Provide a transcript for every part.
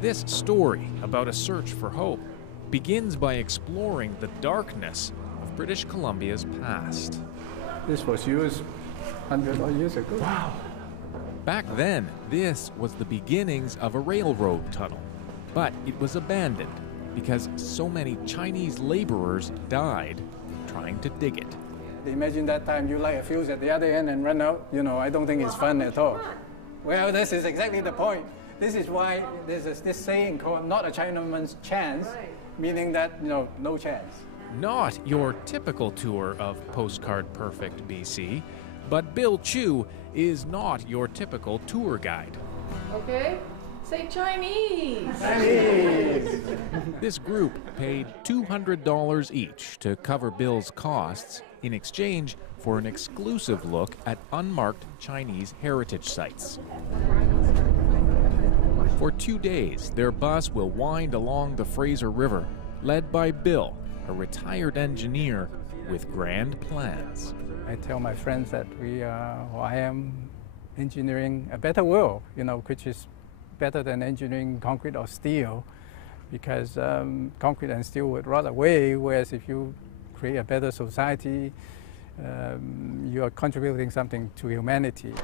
This story about a search for hope begins by exploring the darkness of British Columbia's past. This was used 100 years ago. Wow. Back then, this was the beginnings of a railroad tunnel, but it was abandoned because so many Chinese laborers died trying to dig it. Imagine that time you light a fuse at the other end and run out. I don't think it's fun at all. Well, this is exactly the point. This is why there's this saying called "not a Chinaman's chance," meaning that, no chance. Not your typical tour of Postcard Perfect BC, but Bill Chu is not your typical tour guide. Okay, say Chinese. Chinese. This group paid $200 each to cover Bill's costs in exchange for an exclusive look at unmarked Chinese heritage sites. For 2 days, their bus will wind along the Fraser River, led by Bill, a retired engineer with grand plans. I tell my friends that I am engineering a better world, which is better than engineering concrete or steel, because concrete and steel would rot away, whereas if you create a better society, you are contributing something to humanity.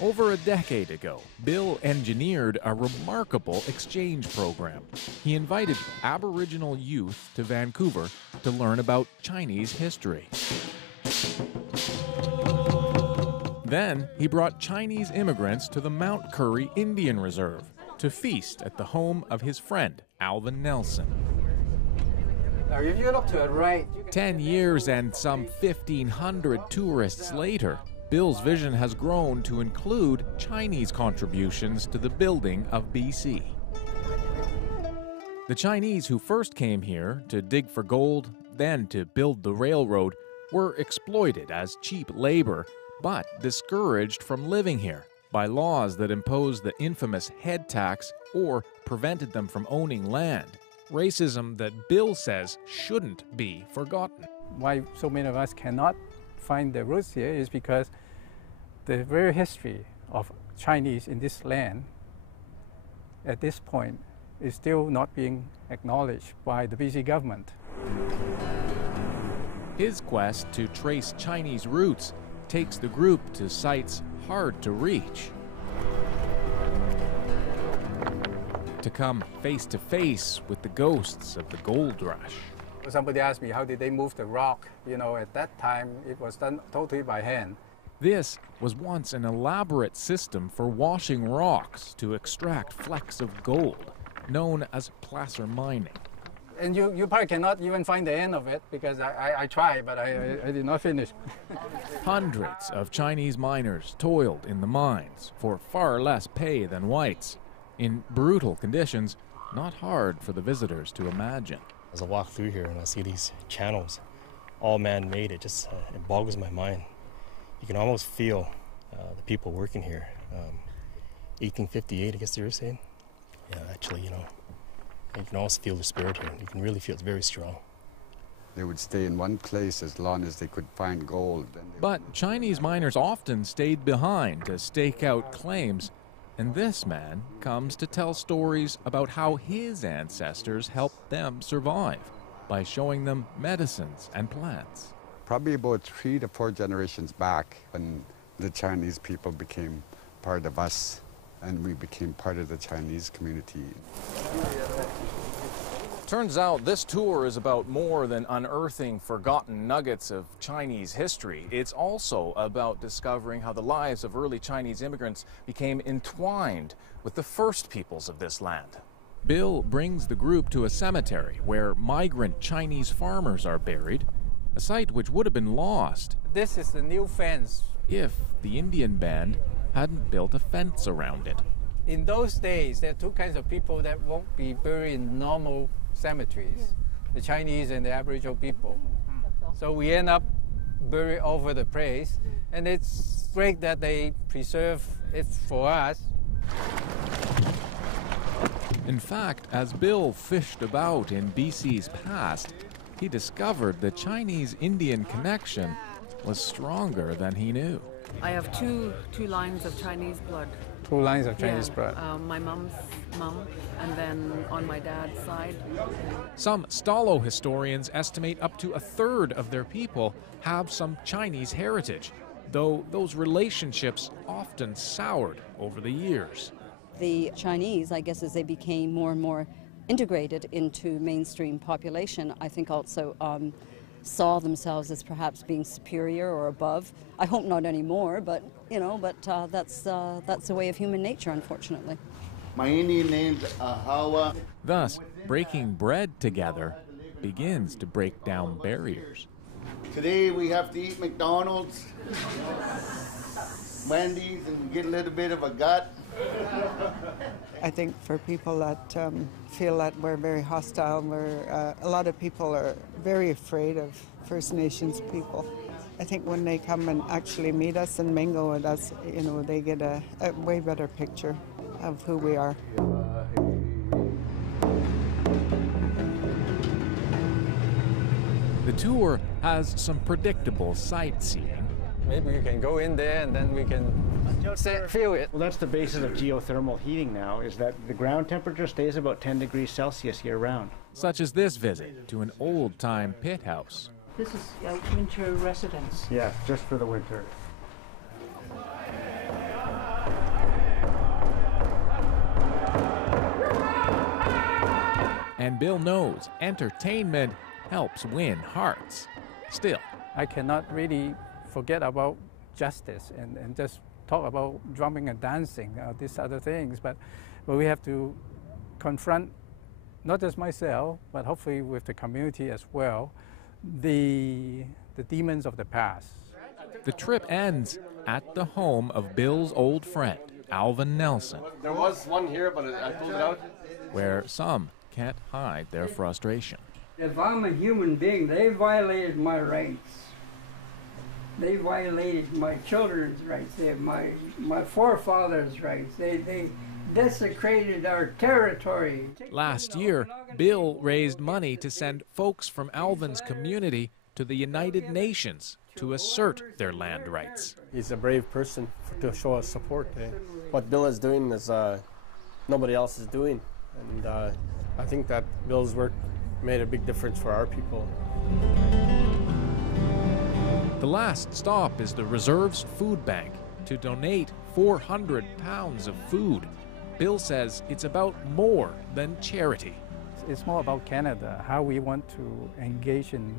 Over a decade ago, Bill engineered a remarkable exchange program. He invited Aboriginal youth to Vancouver to learn about Chinese history. Then he brought Chinese immigrants to the Mount Currie Indian Reserve to feast at the home of his friend, Alvin Nelson. Now, if you look to the right, 10 years and some 1,500 tourists later, Bill's vision has grown to include Chinese contributions to the building of BC. The Chinese who first came here to dig for gold, then to build the railroad, were exploited as cheap labor, but discouraged from living here by laws that imposed the infamous head tax or prevented them from owning land. Racism that Bill says shouldn't be forgotten. Why so many of us cannot find the roots here is because the very history of Chinese in this land at this point is still not being acknowledged by the BC government. His quest to trace Chinese roots takes the group to sites hard to reach. To come face to face with the ghosts of the gold rush. Somebody asked me how did they move the rock. At that time it was done totally by hand. This was once an elaborate system for washing rocks to extract flecks of gold, known as placer mining. And you probably cannot even find the end of it, because I tried, but I did not finish. Hundreds of Chinese miners toiled in the mines for far less pay than whites, in brutal conditions not hard for the visitors to imagine. As I walk through here and I see these channels, all man-made, it boggles my mind. You can almost feel the people working here. 1858, I guess they were saying. Yeah, actually, you can also feel the spirit here. You can really feel it's very strong. They would stay in one place as long as they could find gold. But Chinese miners often stayed behind to stake out claims. And this man comes to tell stories about how his ancestors helped them survive by showing them medicines and plants. Probably about 3 to 4 generations back, when the Chinese people became part of us and we became part of the Chinese community. Turns out this tour is about more than unearthing forgotten nuggets of Chinese history. It's also about discovering how the lives of early Chinese immigrants became entwined with the first peoples of this land. Bill brings the group to a cemetery where migrant Chinese farmers are buried, a site which would have been lost. This is the new fence. If the Indian band hadn't built a fence around it. In those days, there are two kinds of people that won't be buried in normal cemeteries, the Chinese and the Aboriginal people. So we end up buried all over the place, and it's great that they preserve it for us. In fact, as Bill fished about in BC's past, he discovered the Chinese-Indian connection was stronger than he knew. I have two lines of Chinese blood. multiple lines of Chinese blood. My mom's mom, and then on my dad's side. Some Stalo historians estimate up to a third of their people have some Chinese heritage, though those relationships often soured over the years. The Chinese, I guess, as they became more and more integrated into mainstream population, I think also saw themselves as perhaps being superior or above. I hope not anymore, but that's the way of human nature, unfortunately. My Indian name's Ahawa. Thus, breaking bread together begins to break down barriers. Today we have to eat McDonald's, Wendy's, and get a little bit of a gut. I think for people that feel that we're very hostile, a lot of people are very afraid of First Nations people. I think when they come and actually meet us and mingle with us, they get a way better picture of who we are. The tour has some predictable sightseeing. Maybe we can go in there and then we can feel it. Well, that's the basis of geothermal heating now, is that the ground temperature stays about 10 degrees Celsius year-round. Such as this visit to an old-time pit house. This is winter residence. Yeah, just for the winter. And Bill knows entertainment helps win hearts. Still, I cannot really forget about justice and just talk about drumming and dancing, these other things, but we have to confront, not just myself, but hopefully with the community as well, the demons of the past. The trip ends at the home of Bill's old friend, Alvin Nelson. There was one here, but I pulled it out. Where some can't hide their frustration. If I'm a human being, they violated my rights. They violated my children's rights. They my forefathers' rights. They desecrated our territory. Last year, Bill raised money to send folks from Alvin's community to the United Nations to assert their land rights. He's a brave person to show us support. What Bill is doing is nobody else is doing. And I think that Bill's work made a big difference for our people. The last stop is the Reserve's food bank to donate 400 pounds of food. Bill says it's about more than charity. It's more about Canada, how we want to engage in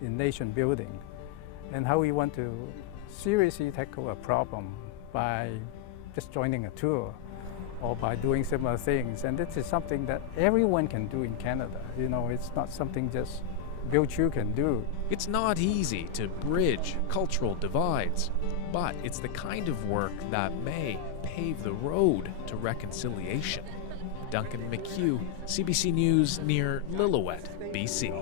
nation building and how we want to seriously tackle a problem by just joining a tour or by doing similar things. And this is something that everyone can do in Canada. It's not something just Bill Chu can do. It's not easy to bridge cultural divides, but it's the kind of work that may pave the road to reconciliation. Duncan, McCue, CBC News near Lillooet, BC.